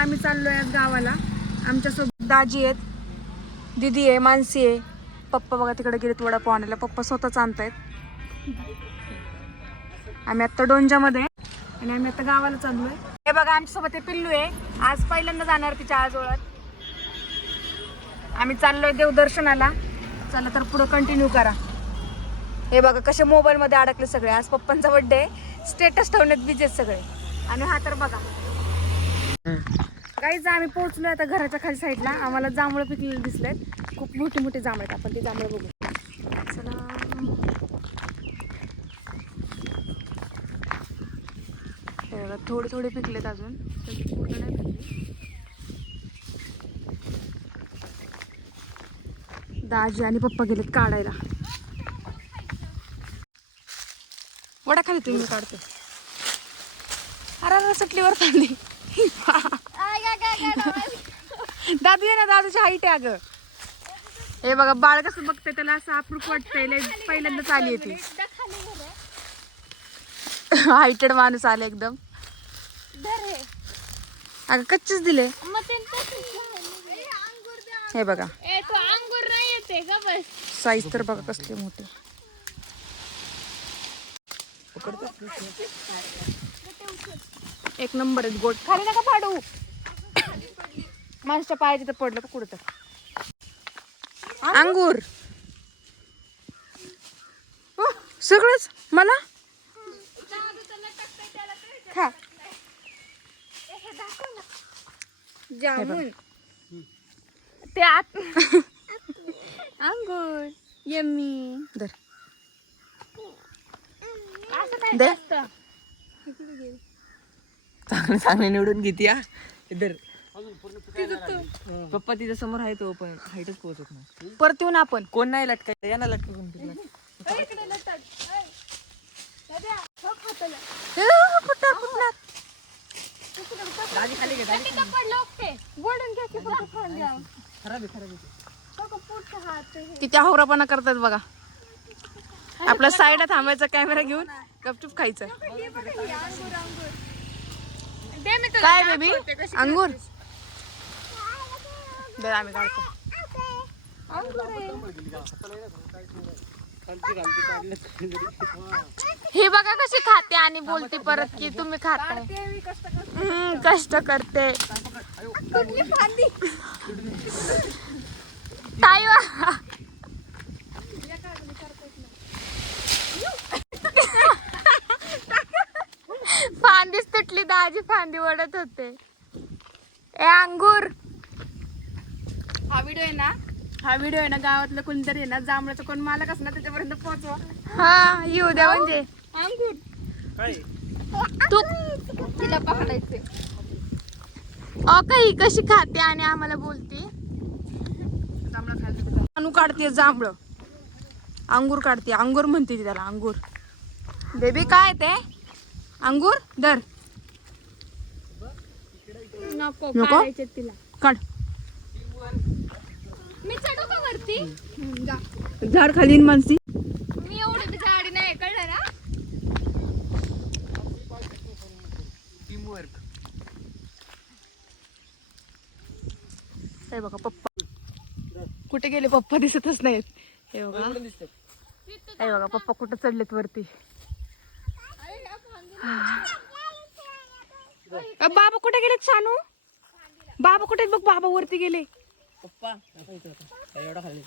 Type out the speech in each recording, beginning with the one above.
आम्ही चाललोय आज गावाला. आमच्यासोबत दाजी आहेत. दिदी आहे मानसी आहे. पप्पा बघा तिकडे गेलेत वडापाव आणायला. पप्पा स्वतःच आणतायत. आम्ही आत्ता डोंजामध्ये आहे आणि आम्ही आता गावाला चाललोय. हे बघा आमच्यासोबत हे पिल्लू आहे. आज पहिल्यांदा जाणार तिच्या आजोळात. आम्ही चाललोय देवदर्शनाला. चला तर पुढं कंटिन्यू करा. हे बघा कसे मोबाईलमध्ये अडकले सगळे. आज पप्पांचा बड्डे आहे. स्टेटस ठेवण्यात बिझी आहेत सगळे. आणि हा तर बघा. काहीच आम्ही पोहोचलो आता घराच्या खाली साईडला आम्हाला जांभळं पिकलेले दिसलेत. खूप मोठे मोठे जांभळं आहेत. आपण ते जांभळं बघू. चला. थोडे थोडे पिकलेत अजून. पूर्ण नाही पिकले. दाजी आणि पप्पा गेलेत काढायला. वडा खाली तुम्ही काढतो. अरे अरे सुटली दादू ये ना दादूची हाईट आहे अगं. हे बघा बाळ कसं बघते त्याला असं अप्रूप वाटतंय. लय पहिल्यांदाच आली ती. हायटेड माणूस आले एकदम. अगं कच्चेच दिले. हे बघा. साईज तर बघा कसले मोठी. एक नंबर आहेत गोड. खाली नका पाडू माणसाच्या पायाचे तर पडलं कुठं तर. अंगूर. सगळंच? मला? खा. जामुन. ते आत अंगूर. यम्मी. दर. असं काय चांगले चांगले निवडून घेते हा. इधर पप्पा तिच्या समोर आहे तो पण हाईटच पोहोचत नाही. परत येऊन आपण. कोण नाही लटकायचं यांना लटकून दिलं फुटणार फुटणार दाजी खाली घे दाजी पडलं ते वडून घ्या की फक्त फांद्या खराब आहे खराब आहे. बघा पुढचा हात हे. किती होरापणा करतात बघा. आपल्या साईडला थांबायचा कॅमेरा घेऊन गपचूप खायचं दे मी तुला काय बेबी अंगूर? दे आम्ही काढतो. ही बघा कशी खाते आणि बोलते परत की तुम्ही खाताय हम्म, कष्ट करते. ताई वा. फांदीच तुटली दाजी फांदी ओढत होते. ए अंगूर. हा व्हिडिओ आहे ना? हा व्हिडिओ आहे ना गावातलं कोणतरी आहे ना जांभळाचं कोण मालक असणार त्याच्यापर्यंत पोहोचवा. हा येऊ द्या म्हणजे. अंगूर. तू तिला पकडायचे अ काही कशी खाते आणि आम्हाला बोलते? अनु काढते जांभळ. अंगूर काढते. अंगूर म्हणते ती त्याला अंगूर. बेबी काय ते? अंगूर? दर नको नको? काढायचे तिला. काढ. मी चढू का वरती जा. झाड खाली इन मानसी मी एवढी झाडी नाही कळलं ना हे बघा पप्पा कुठे गेले पप्पा दिसतच नाहीत हे बघा हे बघा पप्पा कुठे चढलेत वरती बाबा कुठे गेलेत सानू बाबा कुठे बघ बाबा वरती गेले पप्पा एवढा खाली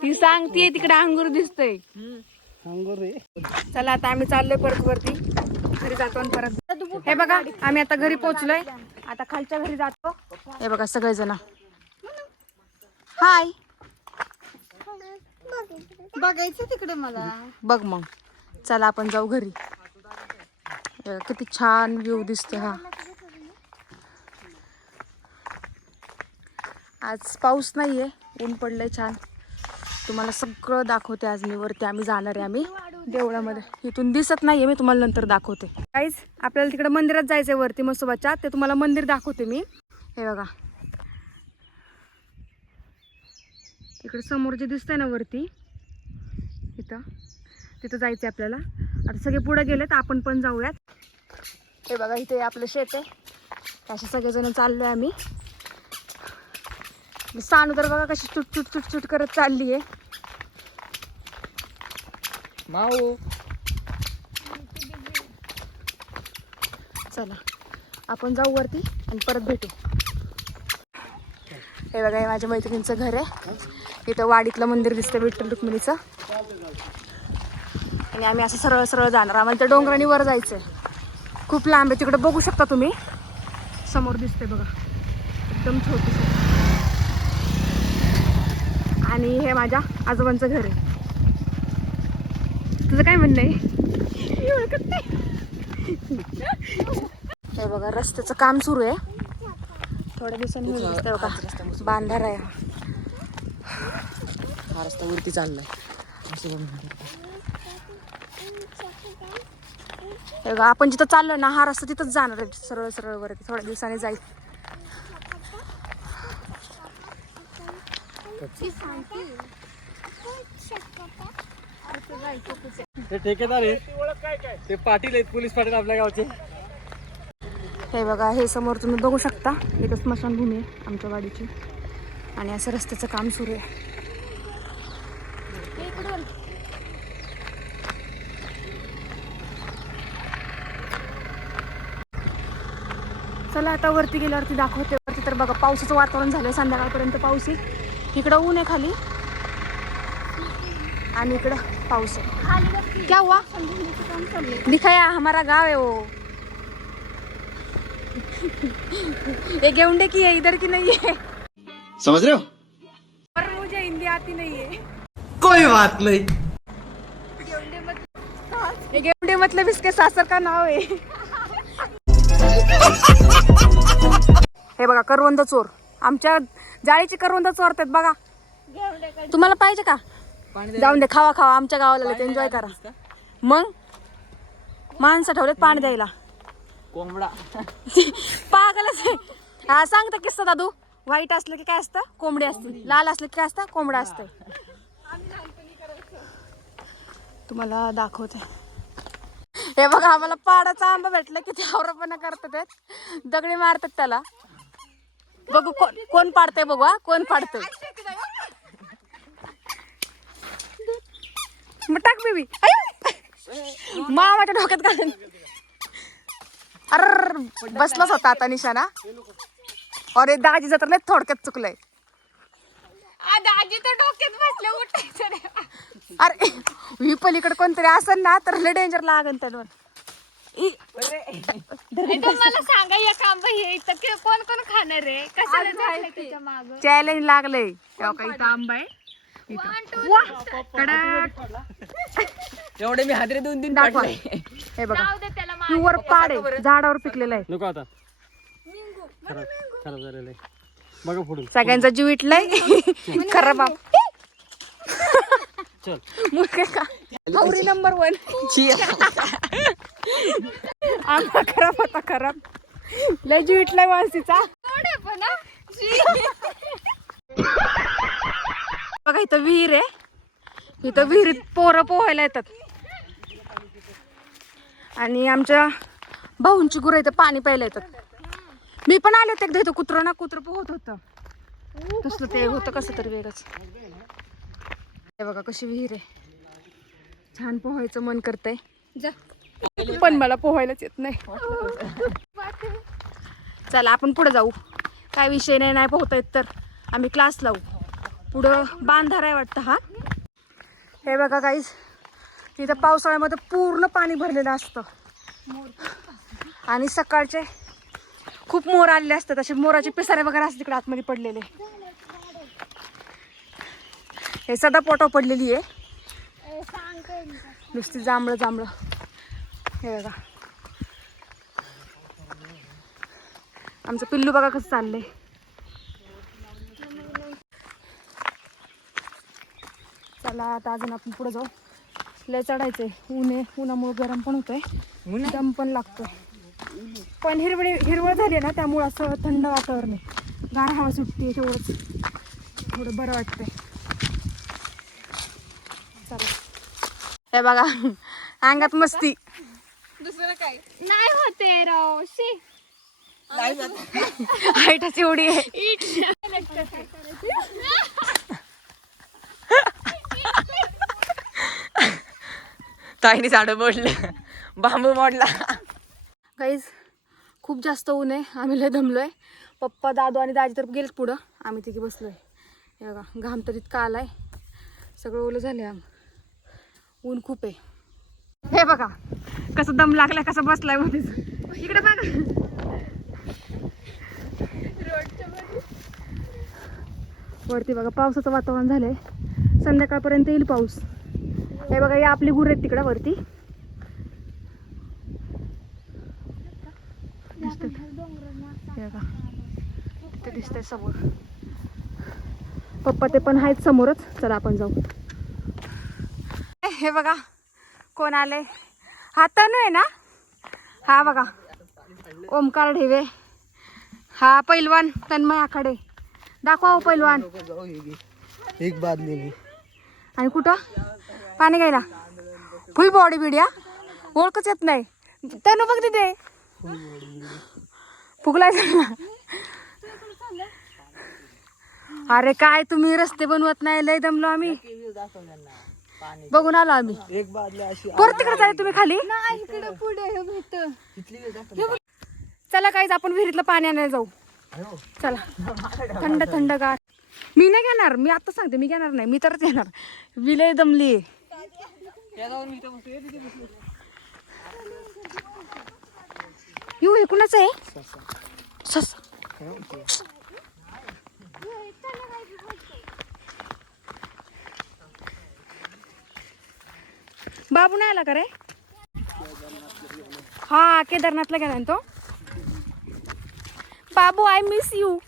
ती सांगते तिकडे अंगूर दिसतय. अंगूर रे. चला आता आम्ही चाललोय परत वरती. घरी जातो आणि परत. हे बघा आम्ही आता घरी पोहोचलोय. आता खालच्या घरी जातो. हे बघा सगळेजण. हाय. बघायचं तिकडे मला. बघ मग. चला आपण जाऊ घरी. किती छान व्ह्यू दिसतो हा. आज पाऊस नाहीये ऊन पडलंय छान. तुम्हाला सगळं दाखवते आज मी वरती आम्ही जाणार आहे आम्ही. देवळामध्ये. इथून दिसत नाहीये मी तुम्हाला नंतर दाखवते. काहीच आपल्याला तिकडे मंदिरात जायचंय वरती मसोबाच्या ते तुम्हाला मंदिर दाखवते मी. हे बघा. इकडे समोर जे दिसतंय ना वरती इथं तिथं जायचं आहे आपल्याला. आता सगळे पुढे गेलेत आपण पण जाऊयात. हे बघा इथे आपलं शेत आहे. असे सगळेजण चाललोय आम्ही. आणि सानू तर बघा कशी चुट चुट चुट चुट करत चालली आहे. माऊ चला आपण जाऊ वरती आणि परत भेटू. हे बघा हे माझ्या मैत्रिणीचं घर आहे. इथं वाडीतलं मंदिर दिसतं विठ्ठल रुक्मिणीचं. आणि आम्ही असं सरळ सरळ जाणार. आम्हाला त्या डोंगरांनी वर जायचं आहे खूप लांब आहे. तिकडे बघू शकता तुम्ही. समोर दिसते बघा. एकदम छोटस. आणि हे माझ्या आजोबांचं घर आहे. तुझं काय म्हणणं आहे? ओळखत नाही. हे बघा रस्त्याचं काम सुरू आहे. थोड्या दिवसांनी होईल बघा. बांधारा आहे रस्ता वरती चाललाय. असं हे आपण जिथं चाललोय ना हा रस्ता तिथंच जाणार आहे. सरळ सरळ वरती. थोड्या दिवसांनी जाईल. ते ठेकेदार आहे ते पाटील आहेत पोलीस पाटील आपल्या गावचे. हे बघा हे समोर तुम्ही बघू शकता. इथं स्मशानभूमी आहे आमच्या वाडीची. आणि असं रस्त्याचं काम सुरू आहे. चला आता वरती गेल्यावरती दाखवते. वरती तर बघा पावसाचं वातावरण झालं संध्याकाळपर्यंत पाऊस आहे. इकडं ऊन आहे खाली. आणि इकडं पाऊस आहे. क्या हुआ? दिखाया हमारा गाव है वो. ये गेंडे की है इधर की नहीं है. समझ रहे हो? पर मुझे हिंदी आती नहीं है. कोई बात नाही। ये गेंडे मतलब इसके सासर का नाव है. हे बघा करवंद चोर. आमच्या जाळीची करवंद चोरतात बघा. तुम्हाला पाहिजे का? जाऊन दे खावा खावा. आमच्या गावाला एन्जॉय करा. मग? माणसं ठेवलेत पाणी द्यायला. कोंबडा. पागलच. हा सांगता किस्सा दादू. व्हाईट असलं की काय असतं? कोंबडी असते. लाल असलं की काय असतं? कोंबडा असतं तुम्हाला दाखवते. हे बघा आम्हाला पाडाचा आंबा भेटला. किती आवरपणा करतात ते. दगडी मारतात त्याला. बघू कोण कोण पाडते बघू हा? कोण पाडते मग टाक बेबी. मामाच्या डोक्यात घालून. अर बसलाच होता आता निशाणा अरे दाजी तर नाही थोडक्यात चुकलंय. दाजी तर डोक्यात बसले उठायचं अरे ही पलीकडे कोणतरी असेल ना तर लय डेंजर लागन त्यांवर. मला सांगा या आंबा हे इथं के- कोण कोण खाणार रे कशाला जायचंय त्याच्या माग? चॅलेंज लागलंय. तेव्हा काही इथं आंबा आहे. इथं. वाह! कडक. एवढे मी हादरे दोन तीन दाखवा. पाडले हे बघा. जाऊ दे त्याला मा- प्युअर पाड आहे. झाडावर पिकलेलं आहे. नको आता. खराब खराब झालेलं आहे. बघा सगळ्यांचा जीव इटलाय. खरं बाप चल. मुलगा का? नंबर वन आंबा खराब होता खराब. लय जीव इटलाय मानसीचा गोड आहे पण हा. बघा इथं विहीर आहे. इथं विहिरीत पोरं पोहायला येतात. आणि आमच्या भाऊंची गुरं इथं पाणी प्यायला येतात. मी पण आले होते एकदा इथं कुत्रं ना कुत्रं पोहत होतं. तसलं ते होतं कसं तरी वेगळंच. हे बघा कशी विहीर आहे. छान पोहायचं मन करतंय. जा. पण मला पोहायलाच येत नाही. चला आपण पुढे जाऊ. काय विषय नाही नाही पोहता येत तर. आम्ही क्लास लावू. पुढं बांधारा आहे वाटतं हा. हे बघा काहीच इथं पावसाळ्यामध्ये पूर्ण पाणी भरलेलं असतं. आणि सकाळचे खूप मोर आलेले असतात. असे मोराचे पिसारे वगैरे असतात तिकडे आतमध्ये पडलेले. हे सदा पोटाव पडलेली आहे. नुसती जांभळं जांभळं. हे बघा. आमचं पिल्लू बघा कसं चाललंय. चला आता अजून आपण पुढे जाऊ. लय चढायचंय. ऊन आहे उन्हामुळे गरम पण होतंय. दम पण लागतोय. पण हिरवळी हिरवळ झाली ना त्यामुळं असं थंड वातावरण आहे. गार हवा सुटते तेवढंच. थोडं बरं वाटतंय. हे बघा अंगात मस्ती. दुसरं काय? नाही होते राव शी. हाईटाची उडी आहे. ताईने झाडं मोडलं. बांबू मोडला. काहीच खूप जास्त ऊन आहे. आम्ही लय दमलोय. पप्पा दादू आणि दाजी तर गेलेच पुढं. आम्ही तिथे बसलोय. हे बघा घाम तर इतका आलाय. सगळं ओलं झालंय आम ऊन खूप आहे. हे बघा कसं दम लागलाय कसं बसलाय मध्येच इकडे बघा. वरती बघा पावसाचं वातावरण झालंय. संध्याकाळपर्यंत येईल पाऊस. हे बघा या आपली गुर आहेत तिकडं वरती. दिसतात. दिसतंय समोर. पप्पा ते पण आहेत समोरच. चला आपण जाऊ. हे बघा कोण आले हा तनू आहे ना? हा बघा. ओमकार ढेवे. हा पैलवान तन्मय आखाडे. दाखवा हो पैलवान. एक बादली आणि कुठं? पाणी घ्यायला. फुल बॉडी बिडिया ओळखच येत नाही. तनु बघ तिथे. फुगलाय सगळा. अरे काय तुम्ही रस्ते बनवत नाही. लय दमलो आम्ही. बघून आलो आम्ही. एक बादली अशी परत तिकडे चालेल तुम्ही खाली? इकडे पुढे हे भेट चला काहीच आपण विहिरीतलं पाणी आणायला जाऊ. चला. थंड थंड गार. मी नाही घेणार. मी आता सांगते मी घेणार नाही. मी तरच येणार विलय दमली येऊ हे कुणाचं आहे? सस. बाबू नाही आला का रे? हा केदारनाथला गेला तो. बाबू आय मिस यू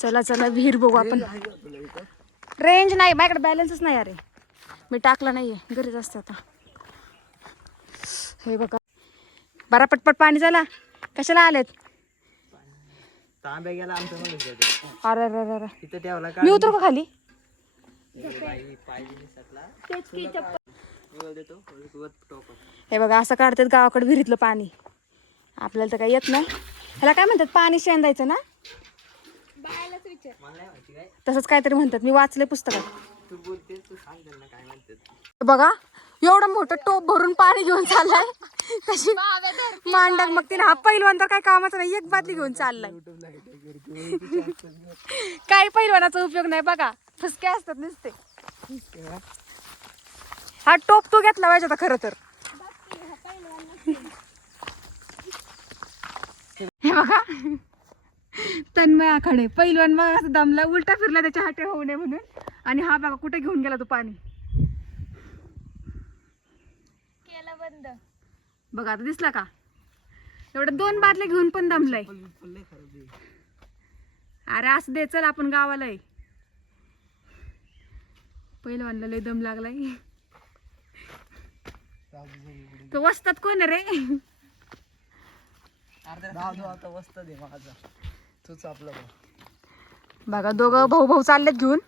चला चला विहीर बघू आपण. रेंज नाही माझ्याकडे बॅलन्सच नाही अरे. मी टाकला नाहीये घरीच असते आता. हे बघा. बरा पटपट पाणी झाला. कशाला आलेत? तांब्या गेला अरे अरे अरे अरे. तिथं ठेवला मी उतरू का खाली? हे बघा असं काढतात गावाकडे विहिरीतलं पाणी. आपल्याला तर काही येत नाही. ह्याला काय म्हणतात? पाणी शेंदायचं ना? तसंच काहीतरी म्हणतात. मी वाचले पुस्तकात. बघा एवढं मोठं टोप भरून पाणी घेऊन चाललाय. तशी मांडक मग तिने हा पैलवान तर काय कामाचं नाही एक बादली घेऊन चाललाय. काही पैलवानाचा उपयोग नाही बघा फुसके असतात नुसते. हा टोप तो घेतला पाहिजे आता खरं तर. हे बघा तन्मय आखाडे पैलवान मग असं दमला उलटा फिरला त्याच्या हाटे होऊ नये म्हणून. आणि हा बघा कुठे घेऊन गेला तो पाणी? बंद बघा आता दिसला का? एवढं दोन बादल्या घेऊन पण दमलाय. अरे असं दे चल आपण गावाला आहे पहिलवानला लय दम लागलाय. तो वस्तात कोण रे? दादू आता वस्ता दे माझा. तूच आपला बघा. दोघं भाऊ भाऊ चाललेत घेऊन.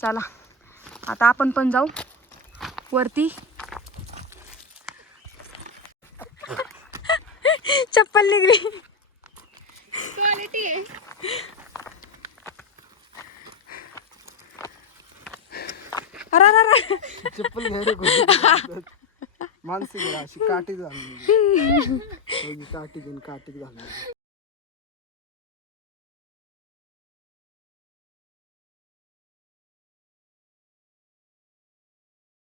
चला आता आपण पण जाऊ. वरती. चप्पल निघली. क्वालिटी आहे. अरे अरे अरे. चप्पल घ्यायला माणसं गेला अशी काठी झाली काठी घेऊन काठी झाली